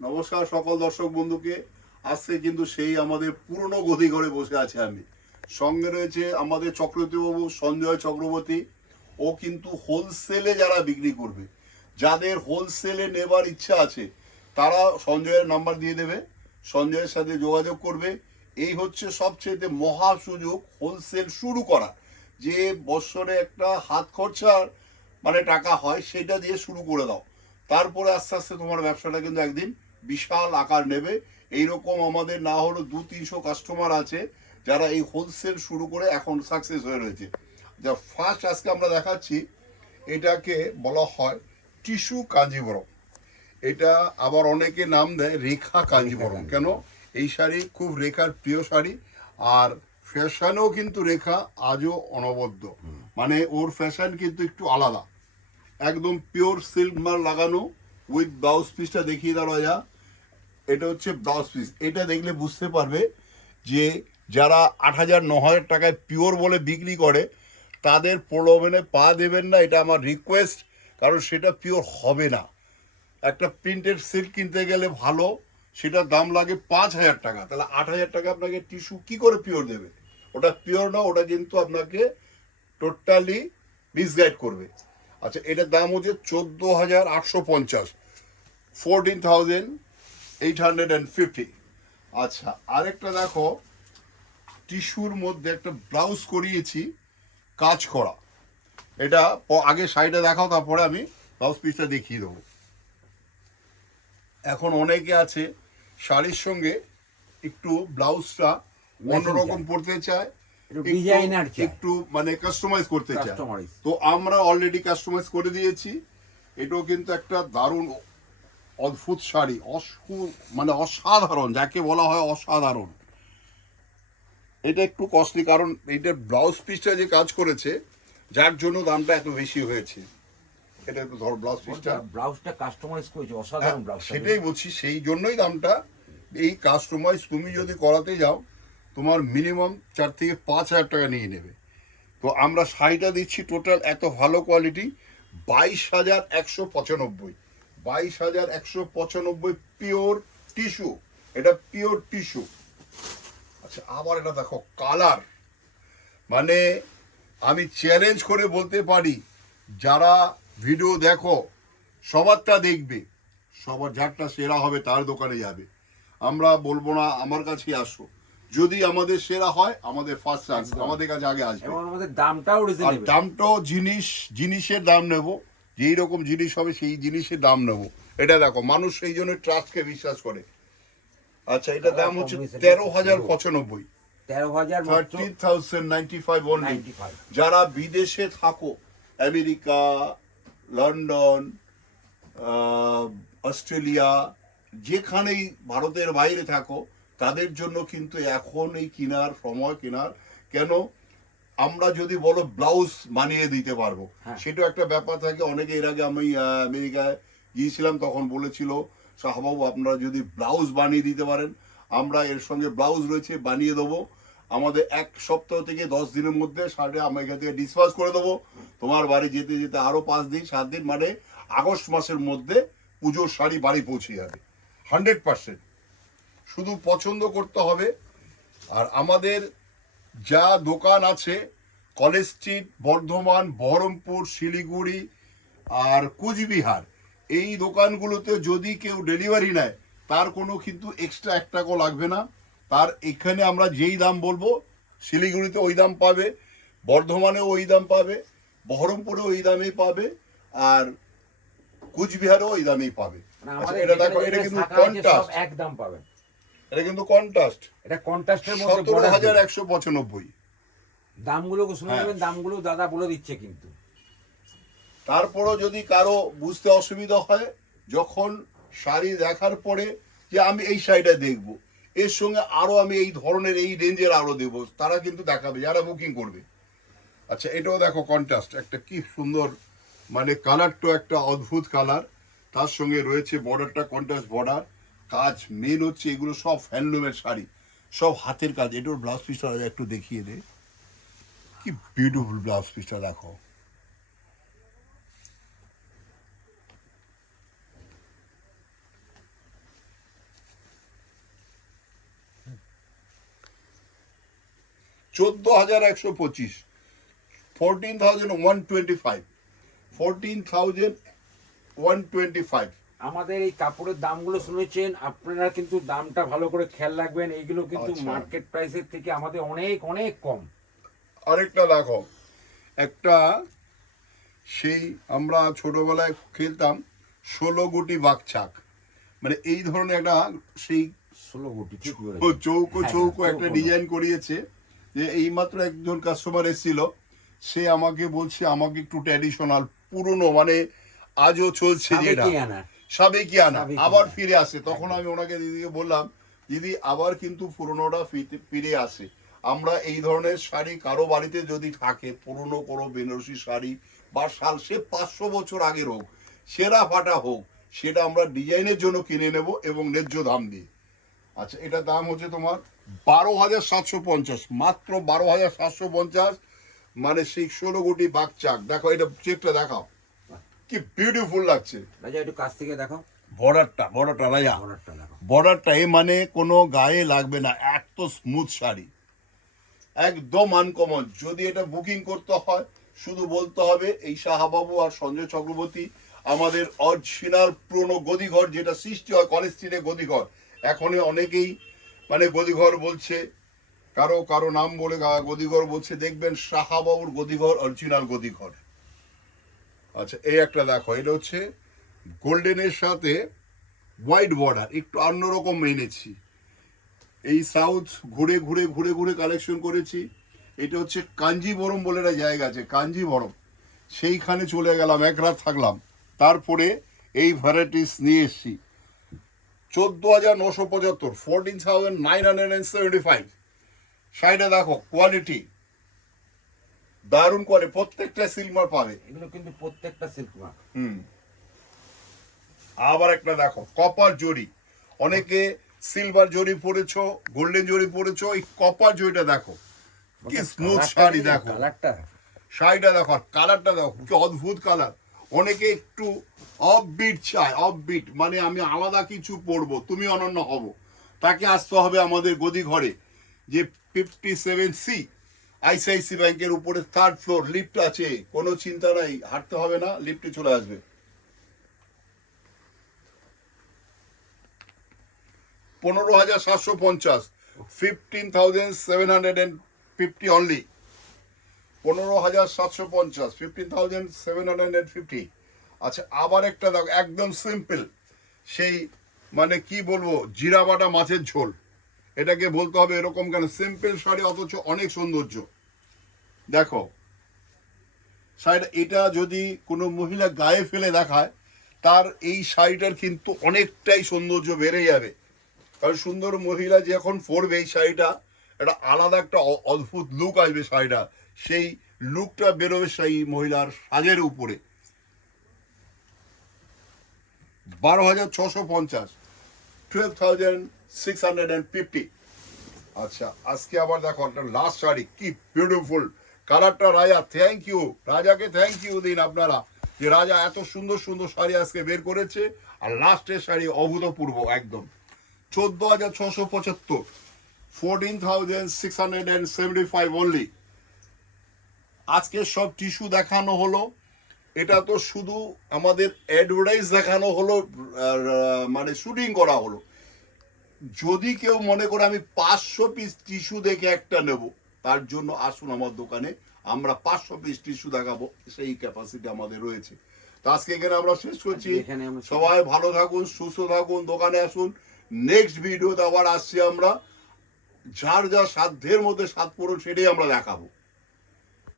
নমস্কার সকল দর্শক বন্ধুকে। আজকে কিন্তু সেই আমাদের পুরনো গদি ঘরে বসে আছে আমি। সঙ্গে রয়েছে আমাদের চক্রবর্তী বাবু সঞ্জয় চক্রবর্তী। ও কিন্তু হোলসেলে যারা বিক্রি করবে, যাদের হোলসেলে নেবার ইচ্ছা আছে, তারা সঞ্জয়ের নাম্বার দিয়ে দেবে, সঞ্জয়ের সাথে যোগাযোগ করবে। এই হচ্ছে সবচেয়ে মহা সুযোগ হোলসেল শুরু করা, যে বছরে একটা হাত খরচার মানে টাকা হয়, সেটা দিয়ে শুরু করে দাও। তারপরে আস্তে আস্তে তোমার ব্যবসাটা কিন্তু একদিন বিশাল আকার নেবে। এইরকম আমাদের না হলো 200-300 কাস্টমার আছে যারা এই হোলসেল শুরু করে এখন সাকসেস হয়ে রয়েছে। যা ফার্স্ট আজকে আমরা দেখাচ্ছি, এটাকে বলা হয় টিস্যু কাঞ্জিবরম। এটা আবার অনেকে নাম দেয় রেখা কাঞ্জিবরম। কেন? এই শাড়ি খুব রেখার প্রিয় শাড়ি, আর ফ্যাশনেও কিন্তু রেখা আজও অনবদ্য। মানে ওর ফ্যাশন কিন্তু একটু আলাদা, একদম পিওর সিল্ক মাল লাগানো। উইথ ব্লাউজ পিসটা দেখিয়ে দেওয়া যা, এটা হচ্ছে ব্লাউজ পিস। এটা দেখলে বুঝতে পারবে যে যারা 8,000-9,000 টাকায় পিওর বলে বিক্রি করে, তাদের প্রলোভনে পা দেবেন না, এটা আমার রিকোয়েস্ট। কারণ সেটা পিওর হবে না। একটা প্রিন্টেড সিল্ক কিনতে গেলে ভালো, সেটার দাম লাগে 5,000 টাকা। তাহলে 8,000 টাকা আপনাকে টিস্যু কি করে পিওর দেবে? ওটা পিওর না, ওটা কিন্তু আপনাকে টোটালি মিসগাইড করবে। আচ্ছা, এটার দাম হচ্ছে 14,850, 14,850। আচ্ছা, আরেকটা দেখো, টিস্যুর মধ্যে একটা ব্লাউজ করিয়েছি কাজ করা। এটা আগে শাড়িটা দেখাও, তারপরে আমি ব্লাউজ পিসটা দেখিয়ে দেবো। এখন অনেকে আছে শাড়ির সঙ্গে একটু ব্লাউজটা অন্যরকম পড়তে চায়, একটু মানে কাস্টমাইজ করতে চায়। তো আমরা অলরেডি কাস্টমাইজ করে দিয়েছি। এটাও কিন্তু একটা দারুণ অদ্ভুত শাড়ি, মানে অসাধারণ, যাকে বলা হয় অসাধারণ। এটা একটু কস্টলি, কারণ এইটার ব্লাউজ পিসটা যে কাজ করেছে, যার জন্য দামটা এত বেশি হয়েছে। এটা একটু ধর, ব্লাউজটা কাস্টমাইজ করেছে, অসাধারণ ব্লাউজ। সেটাই বলছি, সেই জন্যই দামটা। এই কাস্টমাইজ তুমি যদি করাতে যাও, তোমার মিনিমাম 4,000-5,000 টাকা নিয়ে নেবে। তো আমরা শাড়িটা দিচ্ছি টোটাল এত ভালো কোয়ালিটি 22,195, 22,195 পিওর টিস্যু। এটা পিওর টিস্যু। আচ্ছা, আবার এটা দেখো কালার, মানে আমি চ্যালেঞ্জ করে বলতে পারি, যারা ভিডিও দেখো সবারটা দেখবে, সবার যারটা সেরা হবে তার দোকানে যাবে। আমরা বলবো না আমার কাছে আসো, যদি আমাদের সেরা হয় আমাদের ফার্স্ট চান্স আমাদের কাছে আগে আসবে। আমাদের দামটাও আর দামটাও জিনিসের দাম নেব, যেই রকম জিনিস হবে সেই জিনিসের দাম নেব। এটা দেখো, মানুষ সেই জন্য ট্রাস্টকে বিশ্বাস করে। আচ্ছা, এটার দাম হচ্ছে 13,095, 13,095 অনলি। যারা বিদেশে থাকো, আমেরিকা, লন্ডন, অস্ট্রেলিয়া, যেখানেই ভারতের বাইরে থাকো, তাদের জন্য কিন্তু এখন এই কেনার সময়। কেনার কেন? আমরা যদি বলো ব্লাউজ বানিয়ে দিতে পারবো, সেটা একটা ব্যাপার থাকে। অনেকে এর আগে আমি আমেরিকায় গিয়েছিলাম, তখন বলেছিল শাহবাবু আপনারা যদি ব্লাউজ বানিয়ে দিতে পারেন, আমরা এর সঙ্গে ব্লাউজ রয়েছে বানিয়ে দেবো। আমাদের 1 সপ্তাহ থেকে 10 দিনের মধ্যে শাড়ি আমরা এখান থেকে ডিসপাস করে দেবো। তোমার বাড়ি যেতে যেতে আরও 5-7 দিন, মানে আগস্ট মাসের মধ্যে পুজোর শাড়ি বাড়ি পৌঁছে যাবে 100%। শুধু পছন্দ করতে হবে। আর আমাদের যা দোকান আছে, কলেজ স্ট্রিট, বর্ধমান, বহরমপুর, শিলিগুড়ি আর কোচবিহার, এই দোকানগুলোতে যদি কেউ ডেলিভারি নেয়, তার কোনো কিন্তু এক্সট্রা 1 টাকাও লাগবে না। তার এখানে আমরা যেই দাম বলবো, শিলিগুড়িতে ওই দাম পাবে, বর্ধমানেও ওই দাম পাবে, বহরমপুরে ওই দামেই পাবে, আর কোচবিহারেও ওই দামেই পাবে। আচ্ছা, এটা দেখো, এটা কিন্তু কন্ট্রাস্ট, একদম পাবেন। এটা কিন্তু কন্ট্রাস্ট, এটা কন্ট্রাস্টের মধ্যে 17,195। দামগুলো শুনে নেবেন, দামগুলো দাদা বলে দিচ্ছে কিন্তু। তারপরও যদি কারো বুঝতে অসুবিধা হয়, যখন শাড়ি দেখার পরে যে আমি এই শাড়িটা দেখব, এর সঙ্গে আরো আমি এই ধরনের এই রেঞ্জের আরো দেবো, তারা কিন্তু দেখাবে যারা বুকিং করবে। আচ্ছা, এটাও দেখো কন্ট্রাস্ট, একটা কি সুন্দর, মানে কালারটা একটা অদ্ভুত কালার। তার সঙ্গে রয়েছে বর্ডারটা কন্ট্রাস্ট বর্ডার। কাজ মেন হচ্ছে এগুলো সব হ্যান্ডলুমের শাড়ি, সব হাতের কাজ। এটার ব্লাউজ পিসটা একটু দেখিয়ে দে, কি বিউটিফুল ব্লাউজ পিসটা দেখো। 14,125, 14,125, 14,125। আমাদের এই কাপড়ের দামগুলো শুনেছেন আপনারা, কিন্তু দামটা ভালো করে খেয়াল রাখবেন। এইগুলো কিন্তু আচ্ছা। মার্কেট প্রাইসের থেকে আমাদের অনেক অনেক কম। আরেকটা দেখো, একটা সেই আমরা ছোটবেলায় খেলতাম 16 গুটি বাকছাক, মানে এই ধরনের একটা সেই 16 গুটি, ঠিক বলেছেন। চৌকো হ্যাঁ, চৌকো একটা চৌকো। ডিজাইন করিয়েছে। যে এইমাত্র একজন কাস্টমার এসেছিল, সে আমাকে বলছে আমাকে একটু ট্র্যাডিশনাল পুরনো, মানে আজও চলছে যেটা সাবেকিয়ানা। সাবেকিয়ানা সাবেকিয়ানা। আবার ফিরে আসে। তখন আমি ওনাকে দিদিকে বললাম, দিদি আবার কিন্তু পুরনোটা ফিরে আসে। আমরা এই ধরনের শাড়ি কারো বাড়িতে যদি থাকে, পুরনো কোনো বেনারসি শাড়ি বা শাল, সে 500 বছর আগের হোক, সেরা ফাটা হোক, সেটা আমরা ডিজাইনের জন্য কিনে নেব এবং ন্যায্য দাম দিয়ে। আচ্ছা, এটা দাম হচ্ছে তোমার 12,750, মাত্র 12,750, মানে সেই 16 গুটি বাকচাক। দেখো এটা চেকটা দেখাও, কি বিউটিফুল লাগছে। রাজা একটু কাছ থেকে দেখো বর্ডারটা রাজা, কালারটা দেখো। বর্ডারটা এ মানে কোনো গায়ে লাগবে না, এত স্মুথ শাড়ি, একদম আনকমন। যদি এটা বুকিং করতে হয়, শুধু বলতে হবে এই সাহাবাবু আর সঞ্জয় চক্রবর্তী, আমাদের অরিজিনাল পুরনো গদিঘর, যেটা সৃষ্টি হয় কলেজ স্ট্রিটে গদিঘর। এখন অনেকেই মানে গদিঘর বলছে, কারো কারো নাম বলে গদিঘর বলছে, দেখবেন সাহাবাবুর গদিঘর অরিজিনাল গদিঘর। আচ্ছা, এই একটা দেখো, এটা হচ্ছে গোল্ডেনের সাথে হোয়াইট বর্ডার, একটু অন্যরকম এনেছি। এই সাউথ ঘুরে ঘুরে ঘুরে ঘুরে কালেকশন করেছি। এটা হচ্ছে কাঞ্জিবরম বলে একটা জায়গা আছে, কাঞ্জিবরম, সেইখানে চলে গেলাম, এক রাত থাকলাম, তারপরে এই ভ্যারাইটিস নিয়ে এসছি। 14,975, 14,975। শাড়িটা দেখো, কোয়ালিটি দারুণ কোয়ালিটি, প্রত্যেকটা সিলভার পাবে। এগুলো কিন্তু প্রত্যেকটা সিল্ক মার্ক। আবার একটা দেখো, কপার জরি, অনেকে সিলভার জরি পরেছো, গোল্ডেন জরি পরেছো, এই কপার জরিটা দেখো কি স্মুথ শাড়ি। দেখো কালারটা, শাড়িটা দেখো, আর কালারটা দেখো কি অদ্ভুত কালার। অনেকে একটু অফবিট চায়, অফবিট মানে আমি আলাদা কিছু পরবো, তুমি অনন্য হব, তাকে আসতে হবে আমাদের গদি ঘরে, যে 57C আইসিআইসি ব্যাংকের উপরে 3rd ফ্লোর, লিফট আছে, কোনো চিন্তা নাই, হাঁটতে হবে না, লিফটে চলে আসবে। 15,750, 15,750 অনলি, 15,750, 15,750। আচ্ছা, আবার একটা দেখো, একদম সিম্পল, সেই মানে কি বলবো, জিরা বাটা মাছের ঝোল, এটাকে বলতে হবে এরকম কেন, সিম্পল শাড়ি অথচ অনেক সৌন্দর্য। দেখো শাড়িটা, এটা যদি কোনো মহিলা গায়ে ফেলে দেখায়, তার এই শাড়িটার কিন্তু অনেকটাই সৌন্দর্য বেড়ে যাবে। কারণ সুন্দর মহিলা যখন পরবে এই শাড়িটা, একটা আলাদা একটা অদ্ভুত লুক আসবে শাড়িটা, সেই লুকটা বেরোবে সেই মহিলার সাজের উপরে। 12,650, 12,650। আচ্ছা, আজকে আবার দেখো একটা লাস্ট শাড়ি, কি বিউটিফুল কালারটা। রাজা, থ্যাংক ইউ, রাজাকে থ্যাংক ইউ দিন আপনারা, যে রাজা এত সুন্দর সুন্দর শাড়ি আজকে বের করেছে। আর লাস্টের শাড়ি অভূতপূর্ব একদম, 14,675, 14,675 অনলি। আজকে সব টিস্যু দেখানো হলো, এটা তো শুধু আমাদের অ্যাডভার্টাইজ দেখানো হলো, মানে শুটিং করা হলো। যদি কেউ মনে করে আমি 500 পিস টিস্যু দেখে একটা নেব, তার জন্য আসুন আমার দোকানে, আমরা 500 পিস টিস্যু দেখাবো, সেই ক্যাপাসিটি আমাদের রয়েছে। তো আজকে এখানে আমরা শেষ করছি। সবাই ভালো থাকুন, সুস্থ থাকুন, দোকানে আসুন। নেক্সট ভিডিওতে আবার আসছি আমরা, যার যা সাধ্যের মধ্যে সাত পূরণ সেটাই আমরা দেখাবো।